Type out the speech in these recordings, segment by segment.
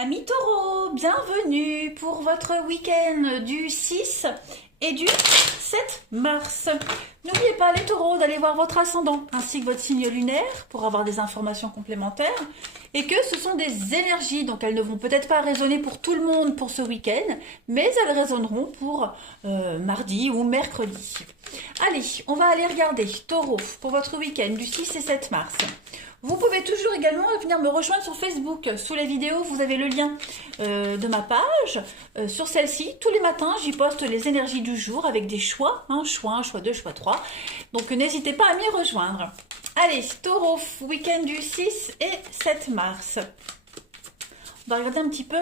Amis taureaux, bienvenue pour votre week-end du 6 et du 7 mars. N'oubliez pas les taureaux d'aller voir votre ascendant ainsi que votre signe lunaire pour avoir des informations complémentaires et que ce sont des énergies, donc elles ne vont peut-être pas résonner pour tout le monde pour ce week-end, mais elles résonneront pour mardi ou mercredi. Allez, on va aller regarder taureau pour votre week-end du 6 et 7 mars. Vous pouvez toujours également venir me rejoindre sur Facebook. Sous la vidéo, vous avez le lien de ma page. Sur celle-ci, tous les matins, j'y poste les énergies du jour avec des choix. Choix 1, choix 2, choix 3. Donc n'hésitez pas à m'y rejoindre. Allez, taureau, week-end du 6 et 7 mars. On va regarder un petit peu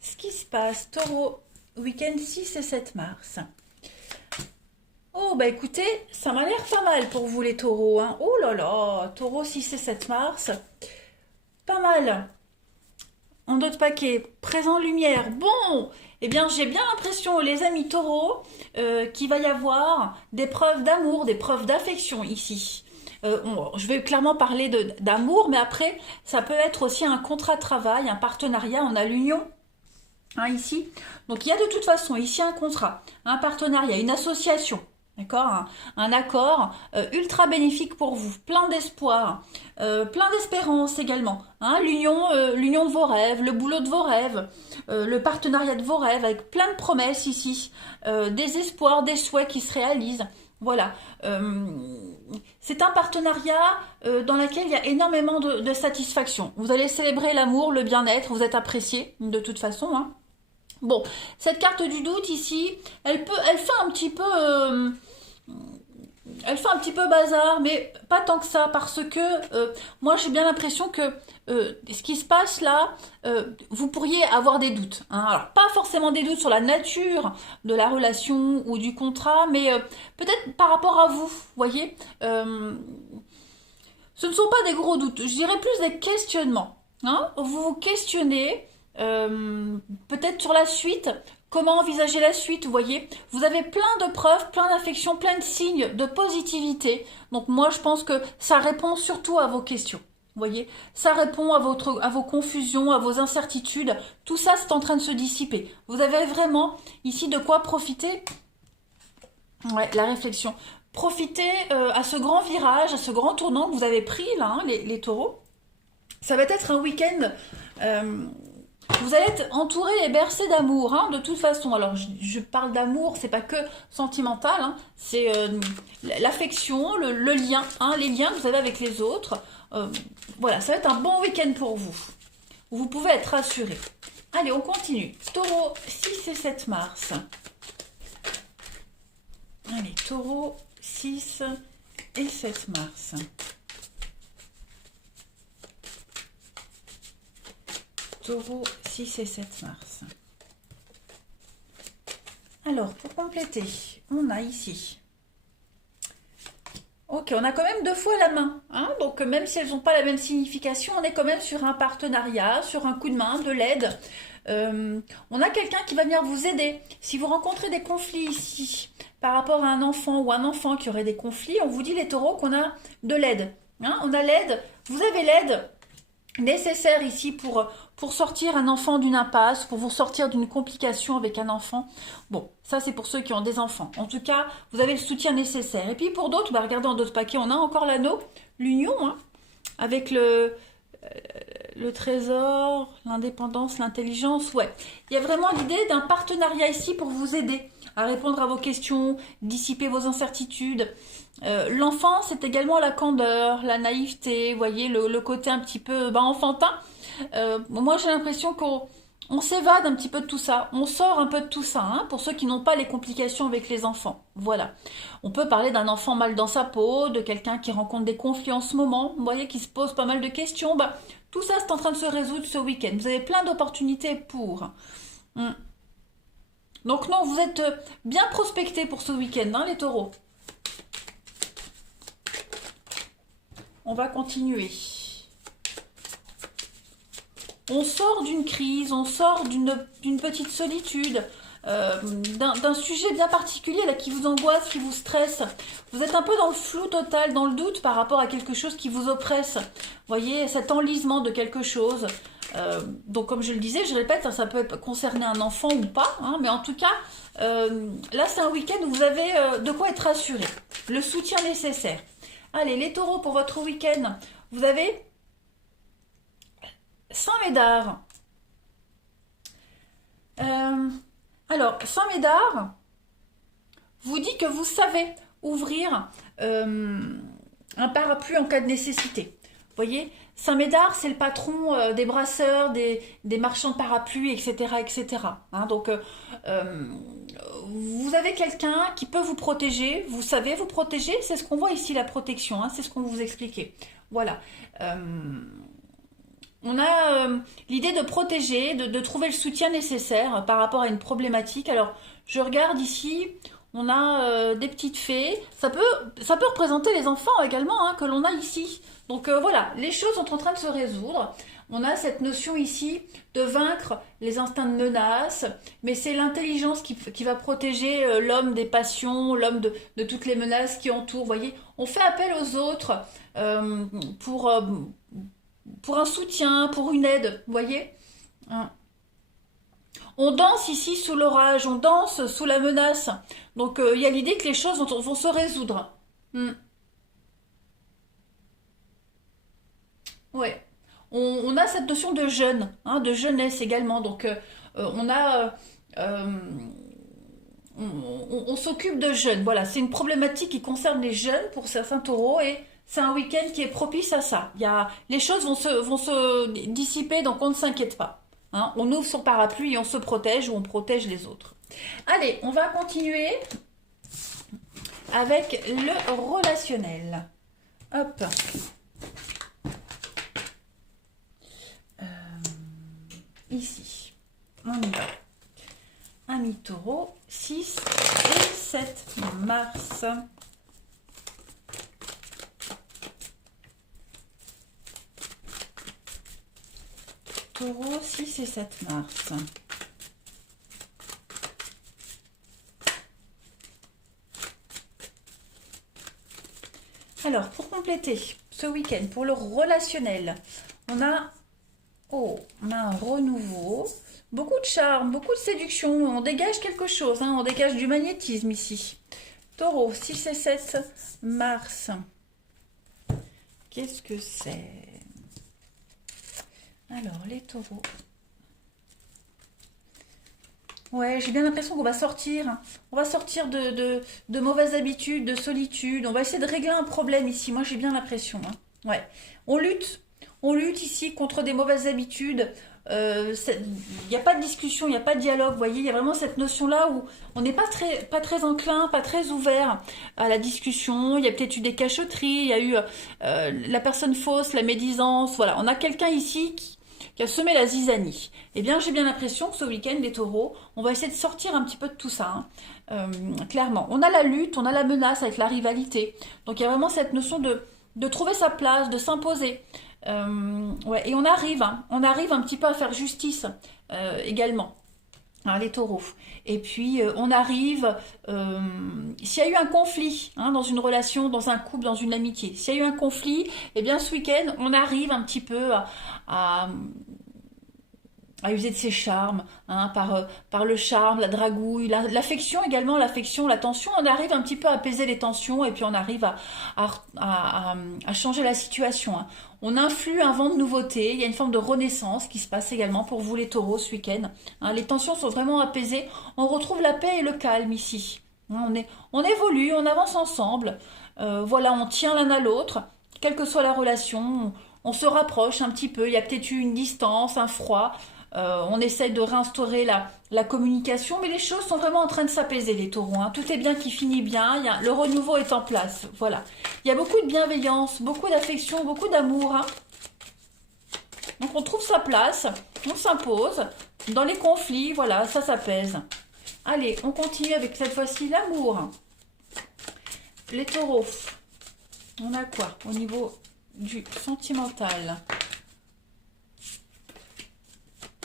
ce qui se passe. Taureau, week-end 6 et 7 mars. Oh, bah écoutez, ça m'a l'air pas mal pour vous les taureaux. Oh là là, taureau 6 et 7 mars. Pas mal. En d'autres paquets, présent lumière. Bon, eh bien j'ai bien l'impression, les amis taureaux, qu'il va y avoir des preuves d'amour, des preuves d'affection ici. Je vais clairement parler d'amour, mais après, ça peut être aussi un contrat de travail, un partenariat, on a l'union. Ici. Donc il y a de toute façon ici un contrat, un partenariat, une association. D'accord, un accord ultra bénéfique pour vous, plein d'espoir, plein d'espérance également. L'union de vos rêves, le boulot de vos rêves, le partenariat de vos rêves avec plein de promesses ici, des espoirs, des souhaits qui se réalisent. Voilà, c'est un partenariat dans lequel il y a énormément de satisfaction. Vous allez célébrer l'amour, le bien-être, vous êtes apprécié de toute façon. Bon, cette carte du doute ici, elle fait un petit peu, bazar, mais pas tant que ça, parce que moi j'ai bien l'impression que ce qui se passe là, vous pourriez avoir des doutes. Alors pas forcément des doutes sur la nature de la relation ou du contrat, mais peut-être par rapport à vous, voyez. Ce ne sont pas des gros doutes, je dirais plus des questionnements. Vous vous questionnez. Peut-être sur la suite, comment envisager la suite, vous voyez, vous avez plein de preuves, plein d'affection, plein de signes de positivité, donc moi je pense que ça répond surtout à vos questions, vous voyez, ça répond à vos confusions, à vos incertitudes, tout ça c'est en train de se dissiper, vous avez vraiment ici de quoi profiter, la réflexion, profiter à ce grand virage, à ce grand tournant que vous avez pris là, les taureaux, ça va être un week-end vous allez être entouré et bercé d'amour, de toute façon. Alors, je parle d'amour, c'est pas que sentimental, c'est l'affection, le lien, les liens que vous avez avec les autres. Voilà, ça va être un bon week-end pour vous. Vous pouvez être rassuré. Allez, on continue. Taureau, 6 et 7 mars. Allez, taureau, 6 et 7 mars. Taureau, 6 et 7 mars. Alors, pour compléter, on a ici. Ok, on a quand même deux fois la main. Donc, même si elles n'ont pas la même signification, on est quand même sur un partenariat, sur un coup de main, de l'aide. On a quelqu'un qui va venir vous aider. Si vous rencontrez des conflits ici, par rapport à un enfant ou un enfant qui aurait des conflits, on vous dit les taureaux qu'on a de l'aide. On a l'aide, vous avez l'aide nécessaire ici pour sortir un enfant d'une impasse, pour vous sortir d'une complication avec un enfant. Bon, ça c'est pour ceux qui ont des enfants. En tout cas, vous avez le soutien nécessaire. Et puis pour d'autres, regardez dans d'autres paquets, on a encore l'anneau, l'union, avec le trésor, l'indépendance, l'intelligence. Ouais, il y a vraiment l'idée d'un partenariat ici pour vous aider à répondre à vos questions, dissiper vos incertitudes. L'enfant, c'est également la candeur, la naïveté, vous voyez, le côté un petit peu enfantin. Moi, j'ai l'impression qu'on s'évade un petit peu de tout ça, on sort un peu de tout ça, pour ceux qui n'ont pas les complications avec les enfants. Voilà. On peut parler d'un enfant mal dans sa peau, de quelqu'un qui rencontre des conflits en ce moment, vous voyez, qui se pose pas mal de questions. Tout ça, c'est en train de se résoudre ce week-end. Vous avez plein d'opportunités pour. Donc non, vous êtes bien prospectés pour ce week-end, les taureaux. On va continuer. On sort d'une crise, on sort d'une petite solitude, d'un sujet bien particulier là, qui vous angoisse, qui vous stresse. Vous êtes un peu dans le flou total, dans le doute par rapport à quelque chose qui vous oppresse. Vous voyez, cet enlisement de quelque chose. Donc comme je le disais, je répète, hein, ça peut concerner un enfant ou pas, hein, mais en tout cas, là c'est un week-end où vous avez de quoi être rassuré, le soutien nécessaire. Allez, les taureaux, pour votre week-end, vous avez Saint-Médard. Alors, Saint-Médard vous dit que vous savez ouvrir un parapluie en cas de nécessité. Vous voyez, Saint-Médard, c'est le patron des brasseurs, des marchands de parapluies, etc. etc. Hein, donc, vous avez quelqu'un qui peut vous protéger, vous savez vous protéger, c'est ce qu'on voit ici, la protection, hein, c'est ce qu'on vous expliquait. Voilà. On a l'idée de protéger, de trouver le soutien nécessaire par rapport à une problématique. Alors, je regarde ici, on a des petites fées. Ça peut représenter les enfants également, hein, que l'on a ici. Donc voilà, les choses sont en train de se résoudre. On a cette notion ici de vaincre les instincts de menace, mais c'est l'intelligence qui va protéger l'homme des passions, l'homme de toutes les menaces qui entourent. Vous voyez, on fait appel aux autres pour un soutien, pour une aide, vous voyez. On danse ici sous l'orage, on danse sous la menace. Donc il y a l'idée que les choses vont se résoudre. Ouais. On a cette notion de jeune, hein, de jeunesse également. Donc on a... on s'occupe de jeunes. Voilà, c'est une problématique qui concerne les jeunes pour certains taureaux et c'est un week-end qui est propice à ça. Les choses vont se dissiper, donc on ne s'inquiète pas. Hein. On ouvre son parapluie et on se protège ou on protège les autres. Allez, on va continuer avec le relationnel. Hop. Ici, on y va. Amis taureau, 6 et 7 mars. Taureau, 6 et 7 mars. Alors, pour compléter ce week-end, pour le relationnel, on a un renouveau, beaucoup de charme, beaucoup de séduction, on dégage quelque chose, hein, on dégage du magnétisme ici. Taureau, 6 et 7 mars. Qu'est-ce que c'est? Alors, les taureaux. Ouais, j'ai bien l'impression qu'on va sortir. Hein. On va sortir de mauvaises habitudes, de solitude. On va essayer de régler un problème ici. Moi, j'ai bien l'impression. Hein. Ouais. On lutte. On lutte ici contre des mauvaises habitudes. Il n'y a pas de discussion, il n'y a pas de dialogue. Vous voyez, il y a vraiment cette notion-là où on n'est pas très enclin, pas très ouvert à la discussion. Il y a peut-être eu des cachotteries, il y a eu la personne fausse, la médisance. Voilà, on a quelqu'un ici qui a semé la zizanie. Eh bien, j'ai bien l'impression que ce week-end, les taureaux, on va essayer de sortir un petit peu de tout ça. Hein. Clairement, on a la lutte, on a la menace avec la rivalité. Donc, il y a vraiment cette notion de trouver sa place, de s'imposer. Ouais, et on arrive un petit peu à faire justice également, hein, les taureaux. Et puis on arrive, s'il y a eu un conflit hein, dans une relation, dans un couple, dans une amitié, s'il y a eu un conflit, eh bien ce week-end, on arrive un petit peu à user de ses charmes, hein, par le charme, la dragouille, l'affection également, l'affection, la tension. On arrive un petit peu à apaiser les tensions et puis on arrive à changer la situation. Hein. On influe un vent de nouveauté, il y a une forme de renaissance qui se passe également pour vous les taureaux ce week-end. Hein, les tensions sont vraiment apaisées, on retrouve la paix et le calme ici. Hein, on évolue, on avance ensemble, voilà, on tient l'un à l'autre, quelle que soit la relation, on se rapproche un petit peu, il y a peut-être eu une distance, un froid, on essaye de réinstaurer la communication, mais les choses sont vraiment en train de s'apaiser, les taureaux. Hein. Tout est bien qui finit bien, le renouveau est en place. Voilà. Il y a beaucoup de bienveillance, beaucoup d'affection, beaucoup d'amour. Hein. Donc on trouve sa place, on s'impose. Dans les conflits, voilà, ça s'apaise. Allez, on continue avec cette fois-ci l'amour. Les taureaux, on a quoi au niveau du sentimental?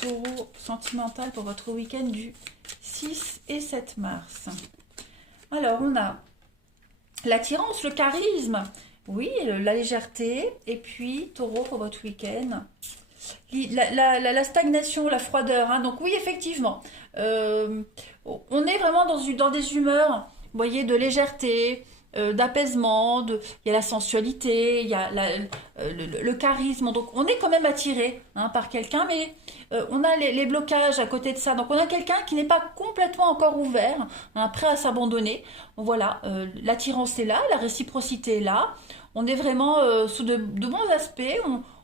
Taureau sentimental pour votre week-end du 6 et 7 mars. Alors, on a l'attirance, le charisme, oui, la légèreté, et puis taureau pour votre week-end. la stagnation, la froideur. Hein. Donc oui, effectivement, on est vraiment dans des humeurs, vous voyez, de légèreté, d'apaisement, il y a la sensualité, il y a le charisme. Donc on est quand même attiré hein, par quelqu'un, mais on a les blocages à côté de ça. Donc on a quelqu'un qui n'est pas complètement encore ouvert, hein, prêt à s'abandonner. Voilà, l'attirance est là, la réciprocité est là. On est vraiment sous de bons aspects.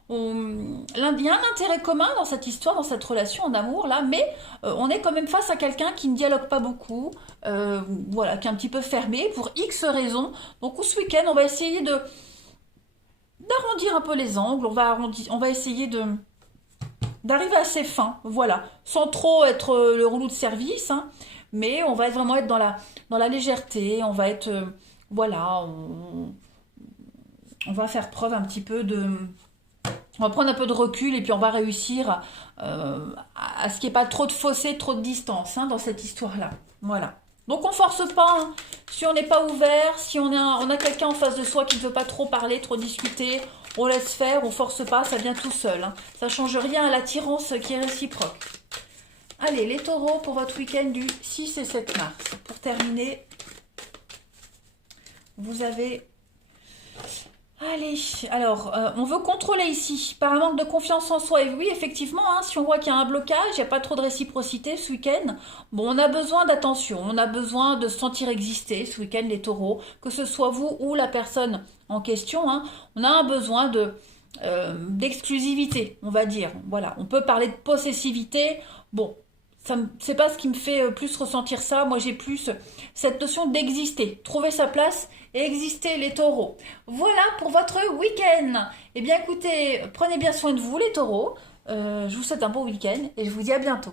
Il y a un intérêt commun dans cette histoire, dans cette relation en amour là, mais on est quand même face à quelqu'un qui ne dialogue pas beaucoup, voilà, qui est un petit peu fermé pour X raisons. Donc ce week-end, on va essayer d'arrondir un peu les angles, on va essayer d'arriver à ses fins, voilà, sans trop être le rouleau de service, hein, mais on va vraiment être dans la légèreté, on va être, voilà, on va faire preuve un petit peu on va prendre un peu de recul et puis on va réussir à ce qu'il n'y ait pas trop de fossé, trop de distance hein, dans cette histoire-là. Voilà. Donc on force pas, hein. Si on n'est pas ouvert, si on a quelqu'un en face de soi qui ne veut pas trop parler, trop discuter, on laisse faire, on force pas, ça vient tout seul. Hein. Ça change rien à l'attirance qui est réciproque. Allez, les taureaux pour votre week-end du 6 et 7 mars. Pour terminer, vous avez... Allez, alors, on veut contrôler ici, par un manque de confiance en soi. Et oui, effectivement, hein, si on voit qu'il y a un blocage, il n'y a pas trop de réciprocité ce week-end, bon, on a besoin d'attention, on a besoin de se sentir exister ce week-end, les taureaux, que ce soit vous ou la personne en question, hein, on a un besoin d'exclusivité, on va dire. Voilà, on peut parler de possessivité, bon, c'est pas ce qui me fait plus ressentir ça. Moi, j'ai plus cette notion d'exister, trouver sa place et exister, les taureaux. Voilà pour votre week-end. Eh bien, écoutez, prenez bien soin de vous, les taureaux. Je vous souhaite un bon week-end et je vous dis à bientôt.